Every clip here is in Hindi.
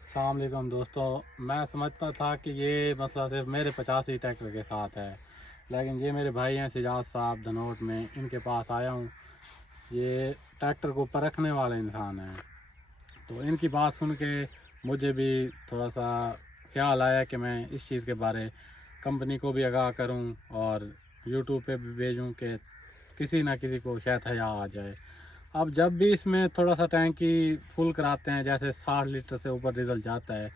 अस्सलाम वालेकुम दोस्तों, मैं समझता था कि ये मसला सिर्फ मेरे 85 ट्रैक्टर के साथ है, लेकिन ये मेरे भाई हैं सिजाज साहब धनोट में, इनके पास आया हूँ। ये ट्रैक्टर को परखने वाले इंसान हैं, तो इनकी बात सुन के मुझे भी थोड़ा सा ख्याल आया कि मैं इस चीज़ के बारे कंपनी को भी आगाह करूँ और यूट्यूब पे भी भेजूँ कि किसी ना किसी को शायद हया आ जाए। अब जब भी इसमें थोड़ा सा टैंकी फुल कराते हैं, जैसे 60 लीटर से ऊपर डीजल जाता है,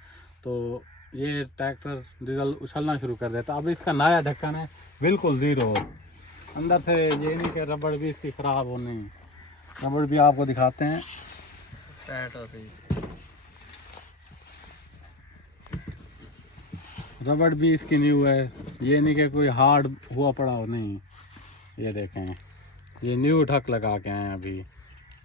तो ये ट्रैक्टर डीजल उछलना शुरू कर देता है। अब इसका नया ढक्कन है, बिल्कुल ज़ीरो अंदर से, ये नहीं कि रबड़ भी इसकी ख़राब हो, नहीं, रबड़ भी आपको दिखाते हैं, टाइट होती है, रबड़ भी इसकी न्यू है, ये नहीं कि कोई हार्ड हुआ पड़ा हो, नहीं, ये देखें, ये न्यू ढक लगा के आए अभी,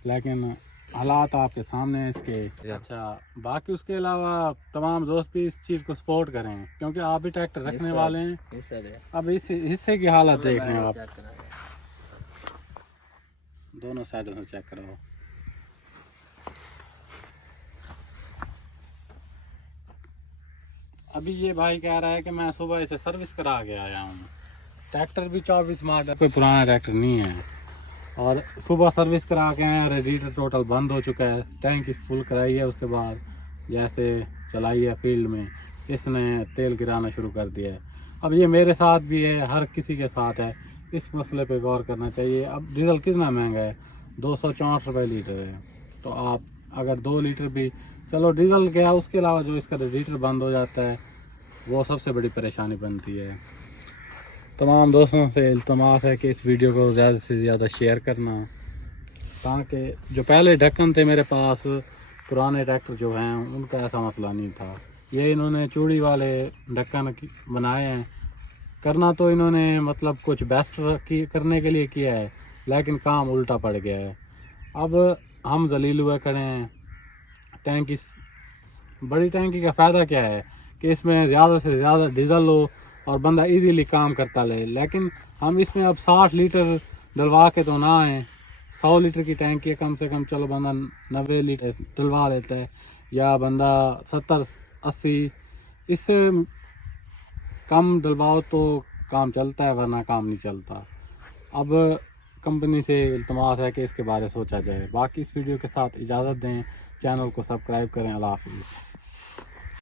लेकिन हालात आपके सामने हैं इसके। अच्छा, बाकी उसके अलावा तमाम दोस्त भी इस चीज़ को सपोर्ट करें, क्योंकि आप भी ट्रैक्टर रखने वाले हैं। अब इस हिस्से की हालत देख लें आप, दोनों साइडों से चेक कराओ। अभी ये भाई कह रहा है कि मैं सुबह इसे सर्विस करा के आया हूँ। ट्रैक्टर भी 24 मॉडल, कोई पुराना ट्रैक्टर नहीं है, और सुबह सर्विस करा के आए। रेडिएटर टोटल बंद हो चुका है, टैंक फुल कराई है, उसके बाद जैसे चलाई है फील्ड में, इसने तेल गिराना शुरू कर दिया है। अब ये मेरे साथ भी है, हर किसी के साथ है, इस मसले पे गौर करना चाहिए। अब डीजल कितना महंगा है, 264 रुपये लीटर है, तो आप अगर 2 लीटर भी, चलो डीजल गया, उसके अलावा जो इसका रेडिएटर बंद हो जाता है वो सबसे बड़ी परेशानी बनती है। तमाम दोस्तों से इल्तमास है कि इस वीडियो को ज़्यादा से ज़्यादा शेयर करना, ताकि जो पहले ढक्कन थे मेरे पास, पुराने ट्रैक्टर जो हैं, उनका ऐसा मसला नहीं था। ये इन्होंने चूड़ी वाले ढक्कन बनाए हैं, करना तो इन्होंने मतलब कुछ बेस्ट करने के लिए किया है, लेकिन काम उल्टा पड़ गया है। अब हम जलील हुए खड़े हैं। टैंकी, बड़ी टैंकी का फ़ायदा क्या है कि इसमें ज़्यादा से ज़्यादा डीजल हो और बंदा इजीली काम करता ले, लेकिन हम इसमें अब 60 लीटर डलवा के तो ना आए। 100 लीटर की टैंकी है कम से कम, चलो बंदा 90 लीटर डलवा लेता है, या बंदा 70-80, इससे कम डलवाओ तो काम चलता है, वरना काम नहीं चलता। अब कंपनी से इल्तमास है कि इसके बारे में सोचा जाए। बाकी इस वीडियो के साथ इजाज़त दें, चैनल को सब्सक्राइब करें। अल्लाह हाफ़िज़।